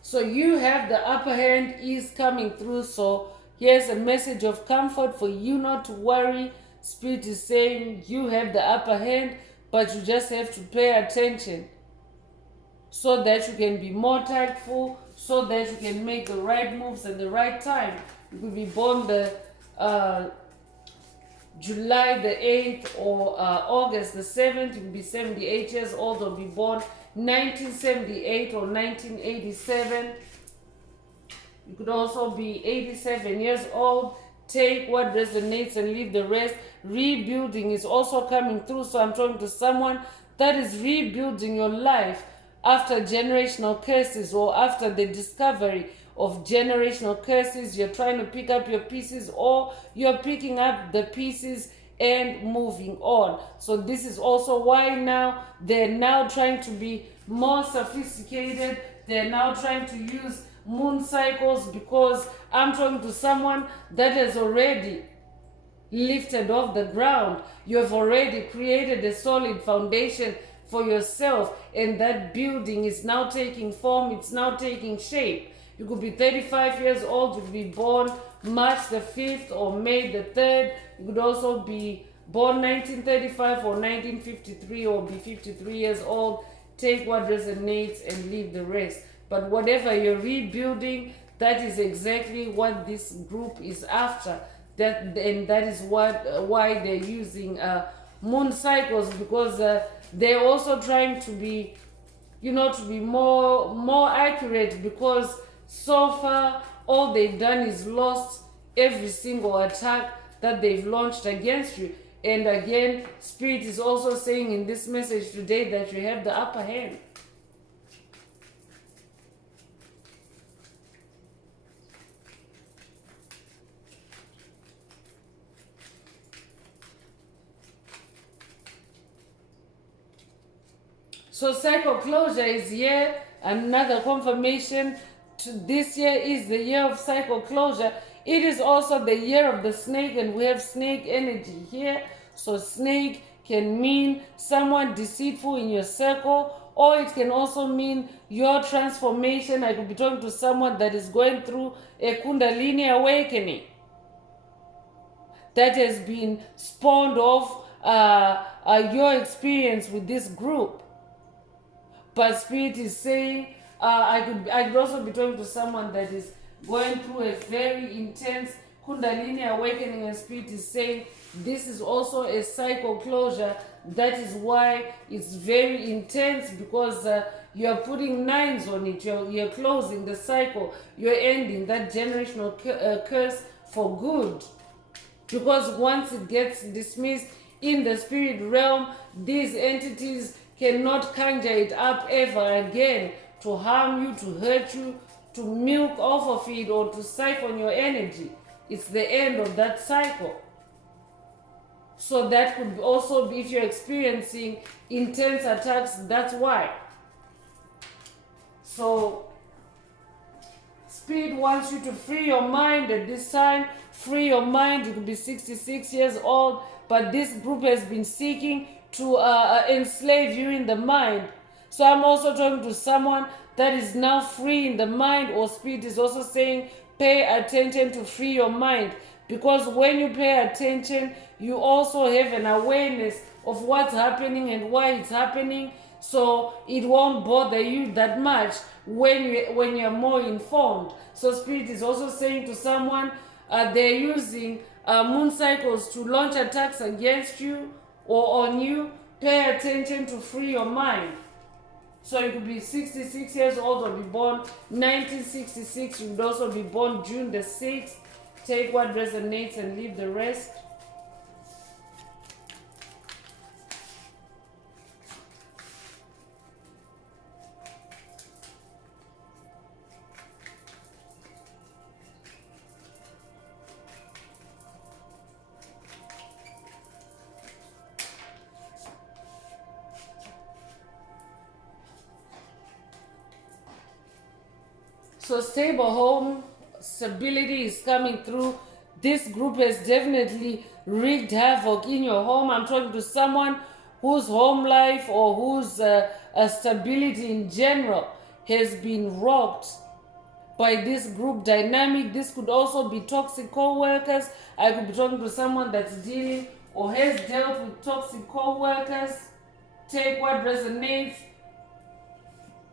So you have the upper hand is coming through. So here's a message of comfort for you not to worry. Spirit is saying you have the upper hand, but you just have to pay attention so that you can be more tactful, so that you can make the right moves at the right time. You could be born the July the 8th or August the 7th. You could be 78 years old or be born 1978 or 1987. You could also be 87 years old. Take what resonates and leave the rest. Rebuilding is also coming through. So I'm talking to someone that is rebuilding your life after generational curses or after the discovery of generational curses. You're trying to pick up your pieces, or you're picking up the pieces and moving on. So this is also why now they're now trying to be more sophisticated. They're now trying to use moon cycles, because I'm talking to someone that has already lifted off the ground. You have already created a solid foundation for yourself, and that building is now taking form, it's now taking shape. You could be 35 years old, you could be born March the 5th or May the 3rd. You could also be born 1935 or 1953 or be 53 years old. Take what resonates and leave the rest. But whatever you're rebuilding, that is exactly what this group is after. And that is why they're using moon cycles, because they're also trying to be, to be more accurate, because so far all they've done is lost every single attack that they've launched against you. And again, Spirit is also saying in this message today that you have the upper hand. So cycle closure is here. Another confirmation to this year is the year of cycle closure. It is also the year of the snake, and we have snake energy here. So snake can mean someone deceitful in your circle, or it can also mean your transformation. I could be talking to someone that is going through a Kundalini awakening that has been spawned off your experience with this group. But Spirit is saying, I could also be talking to someone that is going through a very intense Kundalini awakening, and Spirit is saying this is also a cycle closure. That is why it's very intense, because you're putting 9s on it. You're closing the cycle. You're ending that generational curse for good. Because once it gets dismissed in the spirit realm, these entities cannot conjure it up ever again to harm you, to hurt you, to milk off of it, or to siphon your energy. It's the end of that cycle. So that could also be if you're experiencing intense attacks, that's why. So Spirit wants you to free your mind at this time. Free your mind. You could be 66 years old, but this group has been seeking to enslave you in the mind. So I'm also talking to someone that is now free in the mind, or Spirit is also saying pay attention to free your mind, because when you pay attention, you also have an awareness of what's happening and why it's happening, so it won't bother you that much when you're more informed. So Spirit is also saying to someone they're using moon cycles to launch attacks against you or on you. Pay attention to free your mind. So you could be 66 years old or be born 1966. You could also be born June the 6th. Take what resonates and leave the rest. So stable home, stability is coming through. This group has definitely wreaked havoc in your home. I'm talking to someone whose home life or whose stability in general has been rocked by this group dynamic. This could also be toxic co-workers. I could be talking to someone that's dealing or has dealt with toxic co-workers. Take what resonates.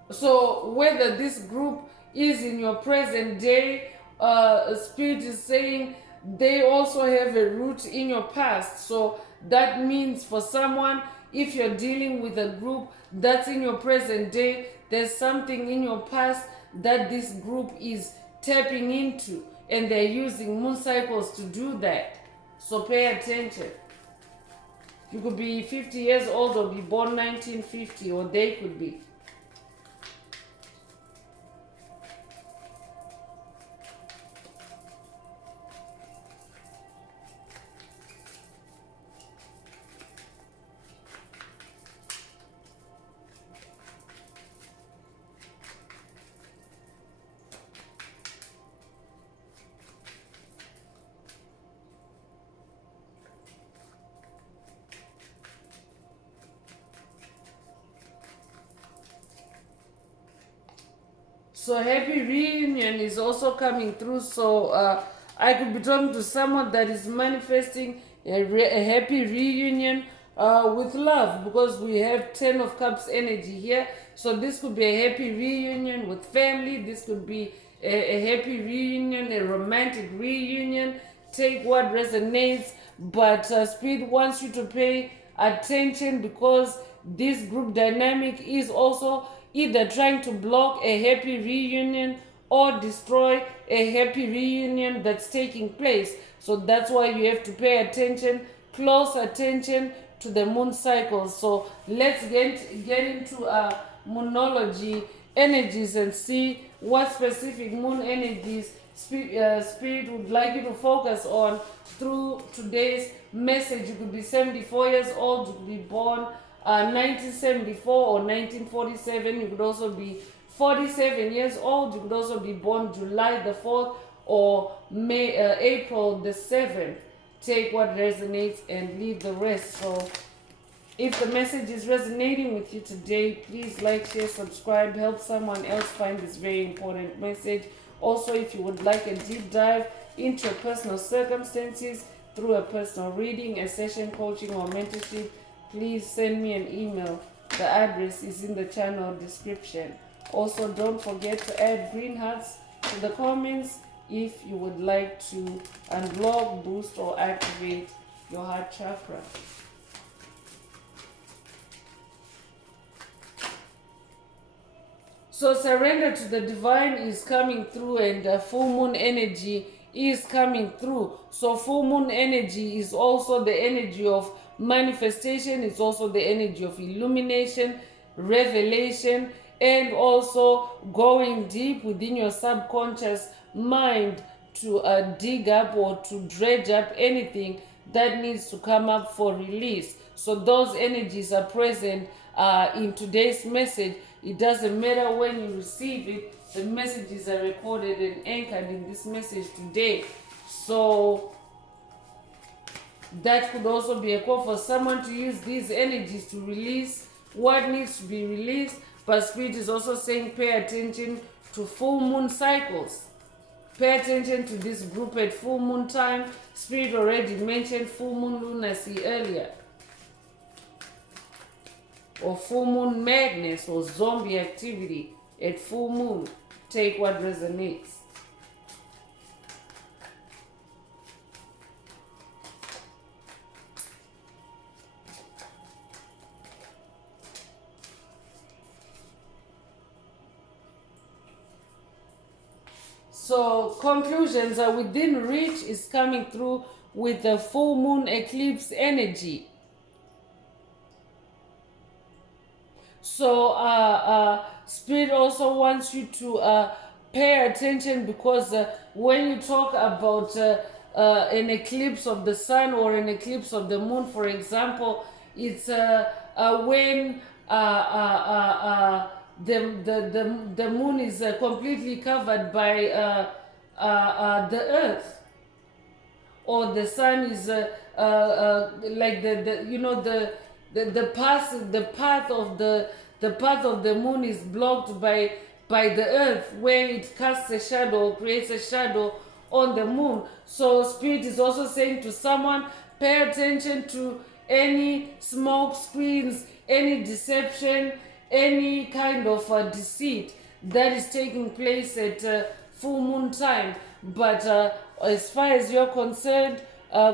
So whether this group is in your present day, spirit is saying they also have a root in your past. So that means for someone, if you're dealing with a group that's in your present day, there's something in your past that this group is tapping into, and they're using moon cycles to do that. So pay attention. You could be 50 years old or be born 1950, or they could be. So happy reunion is also coming through. So I could be talking to someone that is manifesting a happy reunion with love, because we have 10 of cups energy here. So this could be a happy reunion with family. This could be a happy reunion, a romantic reunion. Take what resonates, but spirit wants you to pay attention, because this group dynamic is also either trying to block a happy reunion or destroy a happy reunion that's taking place. So that's why you have to pay attention, close attention to the moon cycles. So let's get into moonology energies and see what specific moon energies spirit would like you to focus on through today's message. You could be 74 years old, you could be born 1974 or 1947. You could also be 47 years old. You could also be born July the 4th or April the 7th. Take what resonates and leave the rest. So if the message is resonating with you today, please like, share, subscribe, help someone else find this very important message. Also, if you would like a deep dive into your personal circumstances through a personal reading, a session coaching, or mentorship, please send me an email. The address is in the channel description. Also, don't forget to add green hearts to the comments if you would like to unblock, boost, or activate your heart chakra. So surrender to the divine is coming through, and full moon energy is coming through. So full moon energy is also the energy of manifestation. It's also the energy of illumination, revelation, and also going deep within your subconscious mind to dig up or to dredge up anything that needs to come up for release. So those energies are present in today's message. It doesn't matter when you receive it, the messages are recorded and anchored in this message today. So that could also be a call for someone to use these energies to release what needs to be released. But spirit is also saying pay attention to full moon cycles. Pay attention to this group at full moon time. Spirit already mentioned full moon lunacy earlier, or full moon madness, or zombie activity at full moon. Take what resonates. So conclusions are within reach is coming through with the full moon eclipse energy. So spirit also wants you to pay attention, because when you talk about an eclipse of the sun or an eclipse of the moon, for example, it's when the moon is completely covered by the earth, or the sun is like the you know the path of the moon is blocked by the earth, where it casts a shadow, creates a shadow on the moon. So spirit is also saying to someone, pay attention to any smoke screens, any deception, any kind of deceit that is taking place at full moon time. But as far as you're concerned,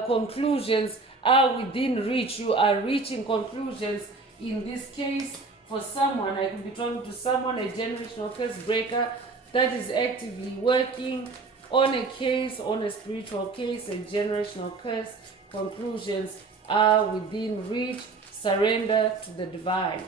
conclusions are within reach. You are reaching conclusions in this case. For someone, I could be talking to someone, a generational curse breaker that is actively working on a case, on a spiritual case, a generational curse. Conclusions are within reach. Surrender to the divine.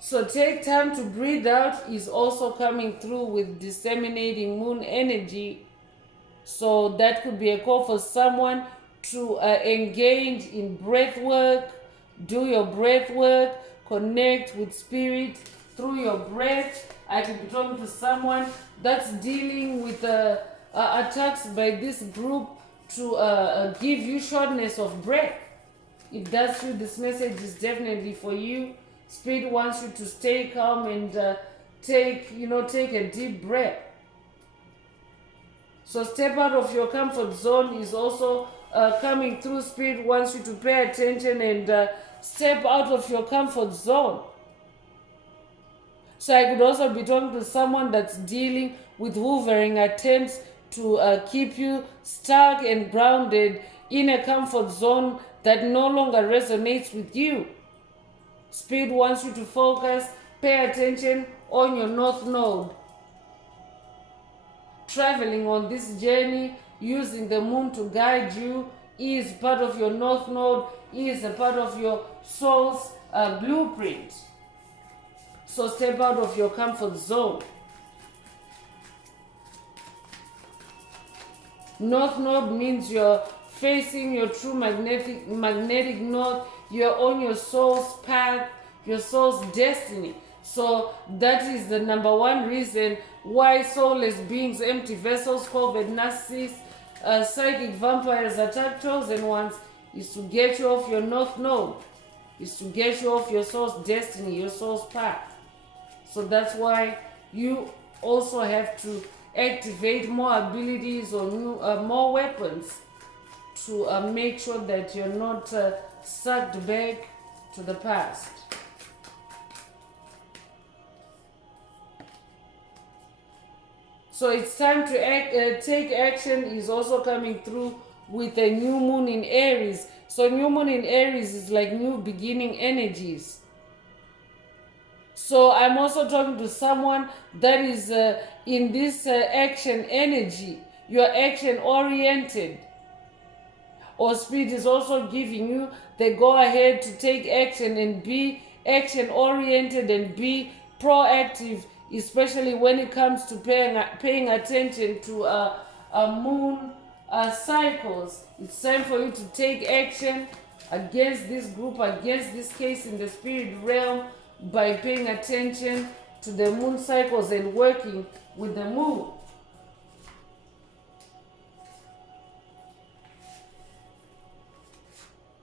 So take time to breathe out is also coming through with disseminating moon energy. So that could be a call for someone to engage in breath work, do your breath work, connect with spirit through your breath. I could be talking to someone that's dealing with attacks by this group to give you shortness of breath. If that's you, this message is definitely for you. Spirit wants you to stay calm and take a deep breath. So step out of your comfort zone is also coming through. Spirit wants you to pay attention and step out of your comfort zone. So I could also be talking to someone that's dealing with hoovering attempts to keep you stuck and grounded in a comfort zone that no longer resonates with you. Spirit wants you to focus, pay attention on your north node. Traveling on this journey using the moon to guide you is part of your north node, is a part of your soul's blueprint. So step out of your comfort zone. North node means you're facing your true magnetic north. You're on your soul's path, your soul's destiny. So that is the number one reason why soulless beings, empty vessels, COVID, narcissists, psychic vampires attack chosen ones, is to get you off your north node, is to get you off your soul's destiny, your soul's path. So that's why you also have to activate more abilities or more weapons to make sure that you're not sucked back to the past. So it's time to take action is also coming through with a new moon in Aries. So new moon in Aries is like new beginning energies. So I'm also talking to someone that is in this action energy. You're action oriented. Or Spirit is also giving you the go ahead to take action and be action oriented and be proactive, especially when it comes to paying attention to moon cycles. It's time for you to take action against this group, against this case in the spirit realm, by paying attention to the moon cycles and working with the moon.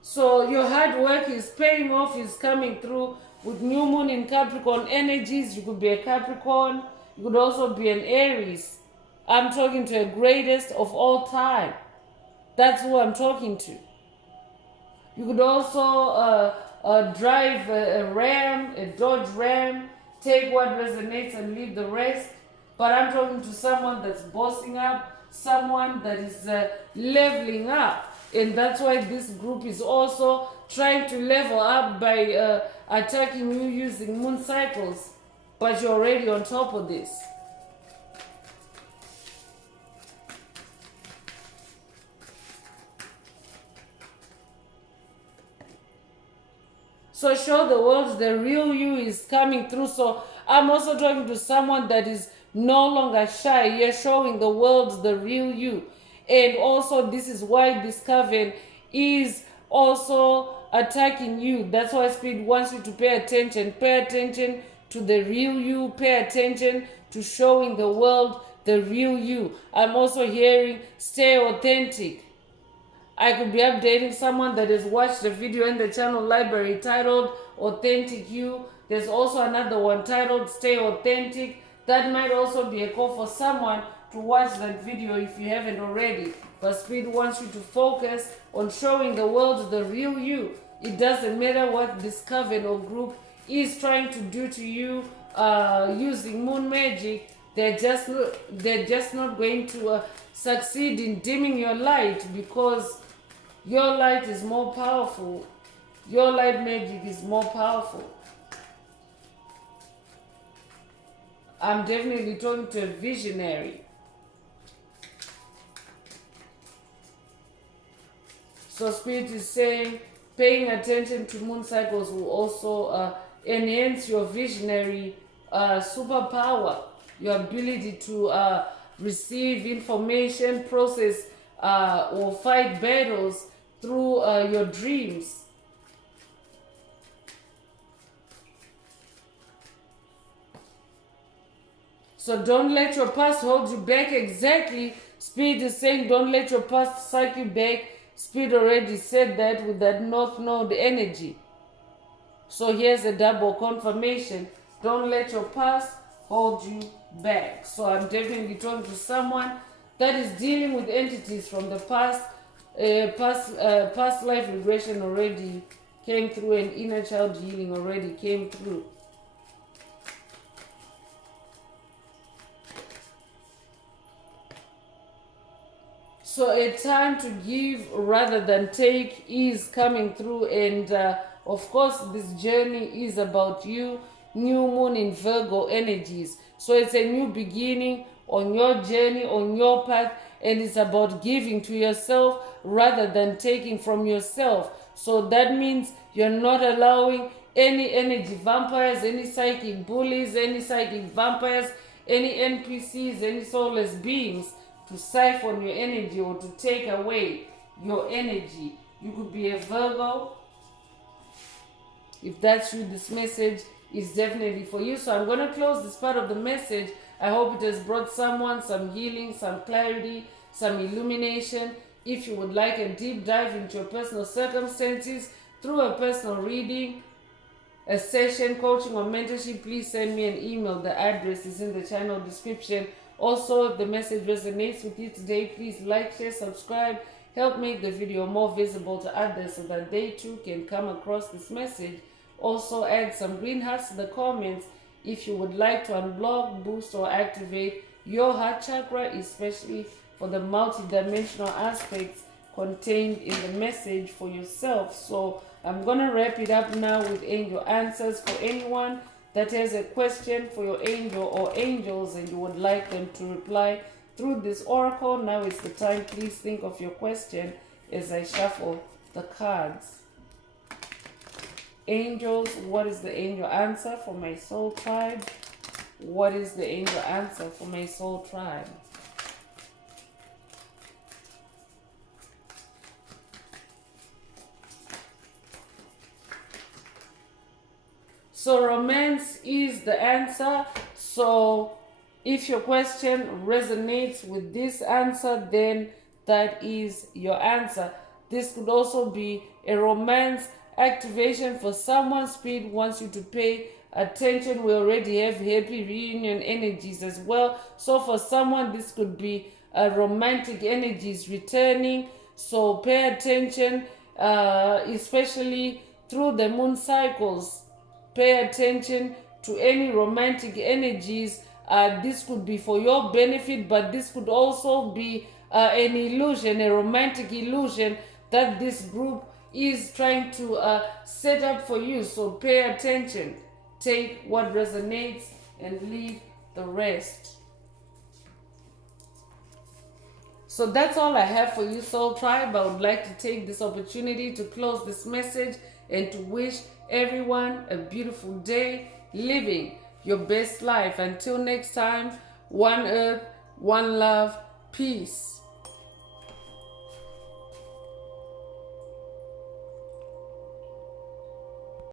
So your hard work is paying off, is coming through with new moon in Capricorn energies. You could be a Capricorn, you could also be an Aries. I'm talking to a greatest of all time. That's who I'm talking to. You could also drive a Ram, a Dodge Ram, take what resonates and leave the rest. But I'm talking to someone that's bossing up, someone that is leveling up. And that's why this group is also trying to level up by attacking you using moon cycles. But you're already on top of this. So show the world the real you is coming through. So I'm also talking to someone that is no longer shy. You're showing the world the real you. And also, this is why this coven is also attacking you. That's why Spirit wants you to pay attention. Pay attention to the real you. Pay attention to showing the world the real you. I'm also hearing stay authentic. I could be updating someone that has watched a video in the channel library titled Authentic You. There's also another one titled Stay Authentic. That might also be a call for someone to watch that video if you haven't already. But Spirit wants you to focus on showing the world the real you. It doesn't matter what this coven or group is trying to do to you using moon magic. They're just not going to succeed in dimming your light, because your light is more powerful. Your light magic is more powerful. I'm definitely talking to a visionary. So Spirit is saying paying attention to moon cycles will also enhance your visionary superpower, your ability to receive information, process or fight battles through your dreams. So don't let your past hold you back. Exactly. Spirit is saying don't let your past suck you back. Spirit already said that with that North Node energy. So here's a double confirmation. Don't let your past hold you back. So I'm definitely talking to someone that is dealing with entities from the past. Past life regression already came through, and inner child healing already came through. So a time to give rather than take is coming through, and of course this journey is about you. New moon in Virgo energies. So it's a new beginning on your journey, on your path, and it's about giving to yourself rather than taking from yourself. So that means you're not allowing any energy vampires, any psychic bullies, any psychic vampires, any NPCs, any soulless beings to siphon your energy or to take away your energy. You could be a Virgo. If that's you, this message is definitely for you. So I'm going to close this part of the message. I hope it has brought someone some healing, some clarity, some illumination. If you would like a deep dive into your personal circumstances through a personal reading, a session, coaching, or mentorship, please send me an email. The address is in the channel description. Also, if the message resonates with you today, please like, share, subscribe. Help make the video more visible to others so that they too can come across this message. Also, add some green hearts to the comments if you would like to unblock, boost, or activate your heart chakra, especially for the multi-dimensional aspects contained in the message for yourself. So I'm going to wrap it up now with angel answers. For anyone that has a question for your angel or angels and you would like them to reply through this oracle, now is the time. Please think of your question as I shuffle the cards. Angels, what is the angel answer for my soul tribe? What is the angel answer for my soul tribe? So romance is the answer. So if your question resonates with this answer, then that is your answer. This could also be a romance activation for someone. Spirit wants you to pay attention. We already have happy reunion energies as well. So for someone, this could be romantic energies returning. So pay attention, especially through the moon cycles. Pay attention to any romantic energies. This could be for your benefit, but this could also be an illusion, a romantic illusion that this group is trying to set up for you. So pay attention. Take what resonates and leave the rest. So that's all I have for you, Soul Tribe. I would like to take this opportunity to close this message and to wish everyone a beautiful day living your best life. Until next time, one earth, one love, peace.